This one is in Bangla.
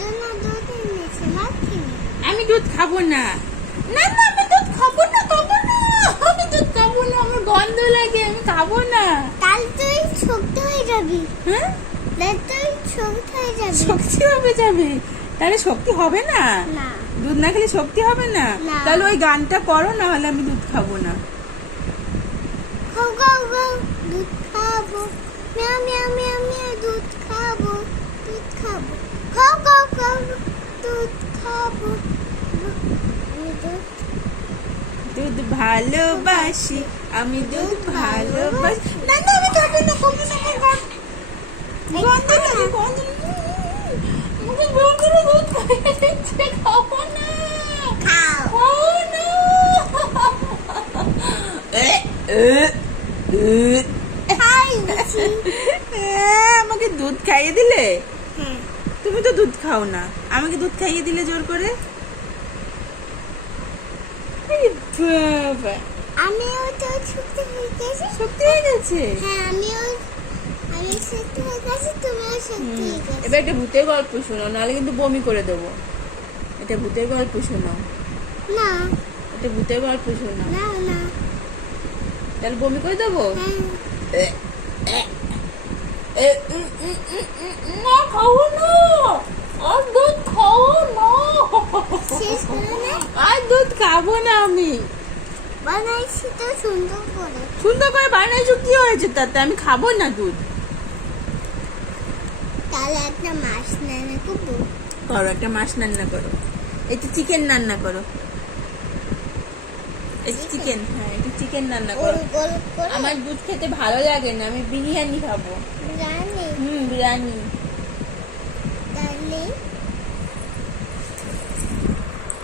জন্য দুধ এনেছে না কিনে। আমি দুধ খাবো না। না না, আমি দুধ খাবো না, খাবো না। আমি দুধ খাবো না, আমার গন্ধ লাগে, আমি খাবো না। তাহলে তুই শক্ত হয়ে যাবি। হ্যাঁ, তাহলে তুই শক্ত হয়ে যাবি। শক্তি হবে যাবে, তাহলে শক্তি হবে না। না দুধ না খেলে শক্তি হবে না। না। তাহলে ওই গানটা করো, না হলে আমি দুধ খাবো না। খাও খাও খাও দুধ খাবো, মিয়া মিয়া মিয়া মিয়া দুধ খাবো, দুধ খাবো, খাও খাও খাও দুধ খাবো। আমি দুধ দুধ ভালোবাসি, আমি দুধ ভালোবাসি। না না, আমি খাবো না, খাবো না, আমার গন্ধ লাগে, গন্ধ লাগে। মুখে গন্ধ লাগে, দুধ খাইয়ে দিচ্ছে, খাবো না, খাও। খাবো না। খাই দিছি। আমাকে দুধ খাইয়ে দিলে? হ্যাঁ তুমি তো দুধ খাও না, আমাকে দুধ খাইয়ে দিলে জোর করে। আরে বাবা, আমিও তো শক্ত হয়ে গেছি। শক্তি হয়ে গেছে। হ্যাঁ আমি শক্ত হয়ে গেছি, তুমিও শক্ত হয়ে গেছো। এবার একটা ভূতের গল্প শোনো, নাহলে কিন্তু বমি করে দেবো। এটা ভূতের গল্প শোনো, না এটা ভূতের গল্প শোনো, না না। তাহলে বমি করে দেবো। হ্যাঁ না, খাবো না, আর দুধ খাবো না, শেষ করে না। আর দুধ খাবো না আমি। বানাইছি তো সুন্দর করে। সুন্দর করে বানাইছো, কি হয়েছে তাতে? আমি খাবো না দুধ। তাহলে একটা মাছ রান্না করবো। করো, একটা মাছ রান্না করো, একটু চিকেন রান্না করো, একটু চিকেন, হ্যাঁ একটু চিকেন রান্না করো। গোল গোল করে। আমার দুধ খেতে ভালো লাগে না, আমি বিরিয়ানি খাবো। জানি বিরিয়ানি।